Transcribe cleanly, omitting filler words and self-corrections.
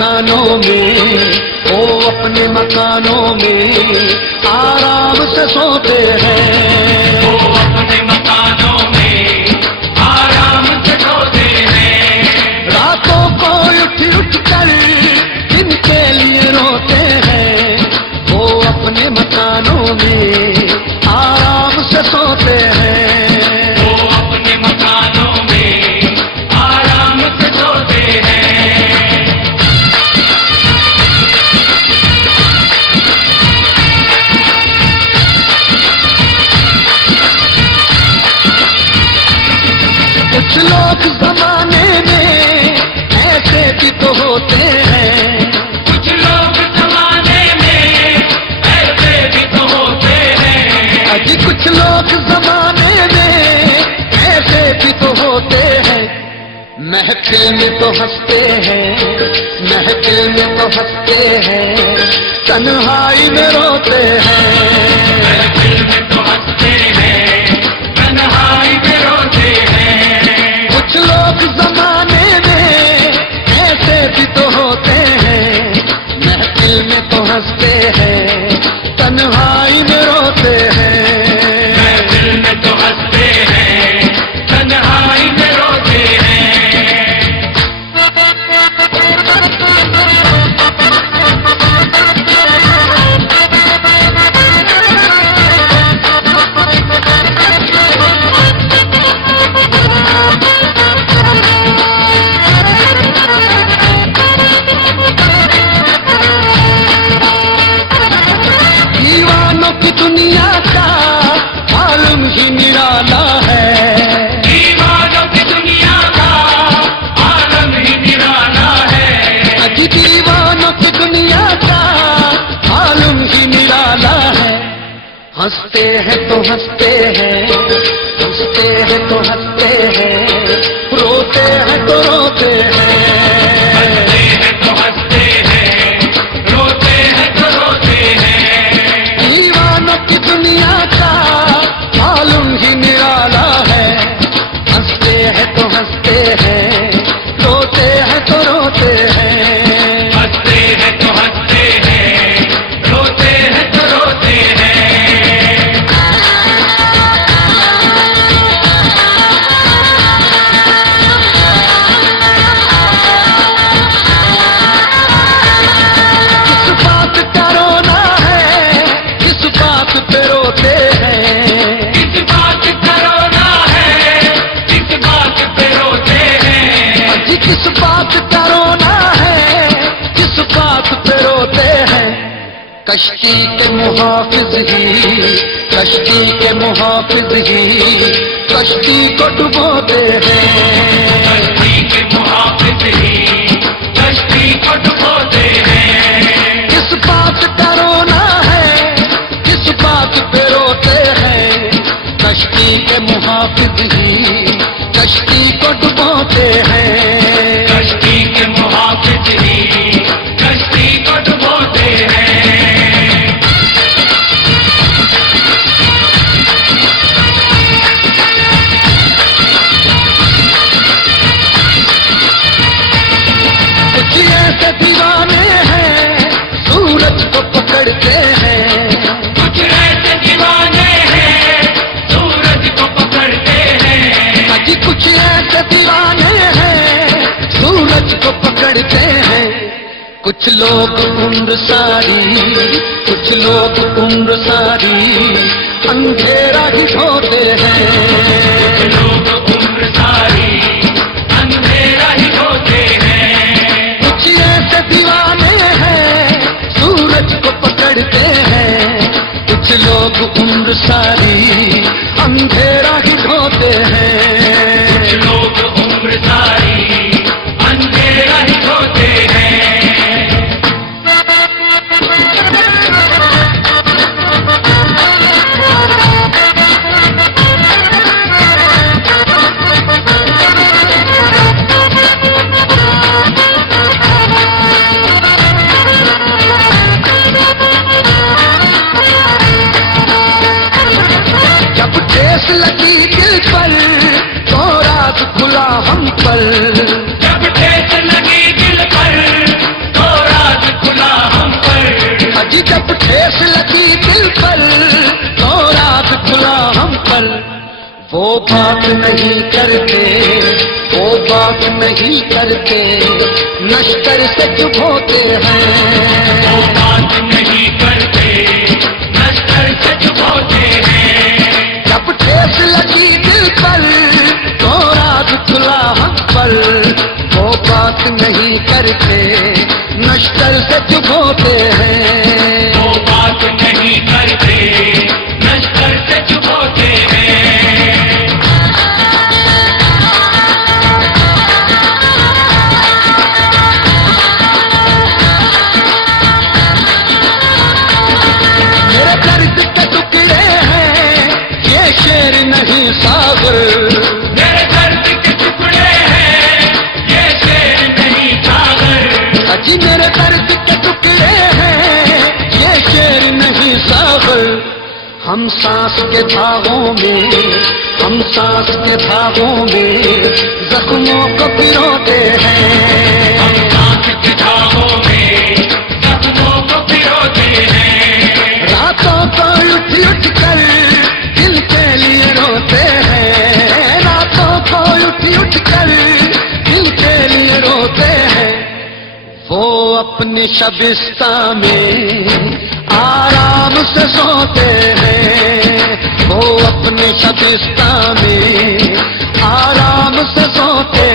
मकानों में, वो अपने मकानों में आराम से सोते हैं। वो अपने मकानों में आराम से सोते हैं। रातों को उठ उठ कर जिनके लिए रोते हैं, वो अपने मकानों में आराम से सोते हैं। वो अपने मकानों में आराम से सोते हैं। कुछ लोग जमाने में ऐसे भी तो होते हैं। कुछ लोग जमाने में ऐसे भी तो होते हैं। अजी कुछ लोग जमाने में ऐसे भी तो होते हैं। महफिल में तो हंसते हैं, महफिल में तो हंसते हैं, तन्हाई में रोते हैं। महफिल में तो हंसते हैं, तन्हाई में रोते हैं। कुछ लोग जमाने में ऐसे भी तो होते हैं। महफिल में तो हंसते हैं, तन्हाई में रोते हैं। महफिल में तो हंसते हैं, तन्हाई में रोते हैं। दीवानों की दुनिया का आलम ही निराला है। दीवानों की दुनिया का आलम ही निराला है। अजी दीवानों की दुनिया का आलम ही निराला है। हंसते हैं तो हंसते हैं, हंसते हैं तो हंसते हैं, रोते हैं तो रोते हैं। हंसते हैं तो हंसते हैं, रोते हैं तो रोते हैं। दीवानों की दुनिया का मालूम ही निराला है। हंसते हैं तो हंसते हैं, रोते हैं तो रोते हैं। हंसते हैं तो हंसते हैं, रोते हैं तो रोते हैं। किस बात का रोना है, किस बात पे रोते हैं। किस बात का रोना है, किस बात पे रोते हैं। अजी किस बात का रोना है, किस बात पे रोते हैं। कश्ती के मुहाफिज ही, कश्ती के मुहाफिज ही कश्ती को डुबोते हैं। कश्ती के मुहाफिज ही कश्ती को डुबोते हैं। किस बात का रोना है, किस बात पे रोते हैं। कश्ती के मुहाफिज ही कश्ती को डुबोते हैं। कश्ती के मुहाफिज ही कश्ती को डुबोते हैं। कुछ ऐसे दीवाने हैं सूरज को पकड़ते हैं। कुछ ऐसे दीवाने हैं सूरज को पकड़ते हैं। अजी कुछ ऐसे दीवाने हैं सूरज को पकड़ते हैं। कुछ लोग उम्र सारी, कुछ लोग उम्र सारी अंधेरा ही ढोते हैं। लोग उम्र सारी अंधेरा ही ढोते हैं। कुछ ऐसे दीवाने हैं सूरज को पकड़ते हैं। कुछ लोग उम्र सारी अंधेरा ही ढोते हैं। कुछ लोग उम्र सारी अंधेरा ही ढोते हैं। जब ठेस लगी दिल पर तो राज खुला हम पर। जब ठेस लगी दिल पर वो बात नहीं करते, वो बात नहीं करते, नश्तर से चुप होते हैं। वो बात नहीं करते, नश्तर से चुप होते हैं। जब ठेस लगी दिल पर तो राज खुला हम पर, वो बात नहीं करते, नश्तर से चुप होते हैं। वो बात नहीं करते, नश्तर से चुप होते हैं। मेरे दर्द के टुकड़े हैं ये शेर नहीं सागर, मेरे दर्द के टुकड़े हैं ये शेर नहीं सागर। अजी मेरे दर्द के टुकड़े हैं ये शेर नहीं सागर। हम सांस के धागों में, हम सांस के धागों में जख्मों को पिरोते हैं। हम सांस के धागों में जख्मों को पिरोते हैं। रातों को उठ उठ कर दिल के लिए रोते हैं। रातों को उठ उठ कर दिल के लिए रोते हैं। वो अपनी शबिस्ता में आराम से सोते हैं। वो अपनी शबिस्ता में आराम से सोते